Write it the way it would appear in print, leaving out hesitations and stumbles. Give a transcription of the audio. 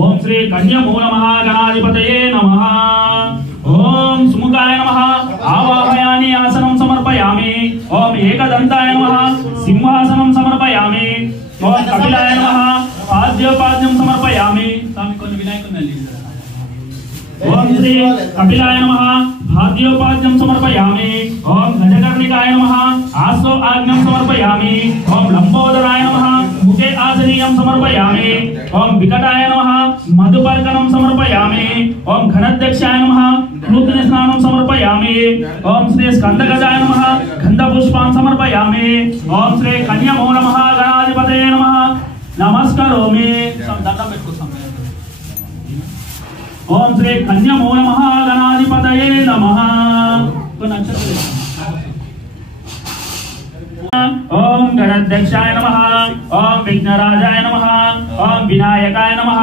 ओम श्री कन्यमूल महागणाधिपतये नमः। ओम सुमुखाय नमः। आवाहयामि आसनं समर्पयामि। ओम एकदंताय नमः। सिंहासनं समर्पयामि। ओम कपिलाय नमः। पाद्योपाद्यं समर्पयामि। स्वामी कोन विनायकुन्नल्ली। ओम श्री कपिलाय नमः। भाद्योपाद्यं समर्पयामि। ओम गजकर्णिकाय नमः। आसो आज्ञं समर्पयामि। ओम लंबोदराय नमः। मुखे आसनीयं समर्पयामि। ओम विकटाय नमः। मधुपर्कणं समर्पयामि। ओम घनाध्यक्षाय नमः। नूतन स्नानं समर्पयामि। ओम श्री स्कंदगजाय नमः। गंधपुष्पान् समर्पयामि। ओम श्री कन्यमूल महागणाधिपतये नमः। नमस्करोमि। దండం పెట్టుకుంటాం। ओम श्री कन्यमूल महागणाधिपतये नमः। ओम गणाध्यक्षाय नमः। ओम विघ्नराजाय नमः। ओम विनायकाय नमः।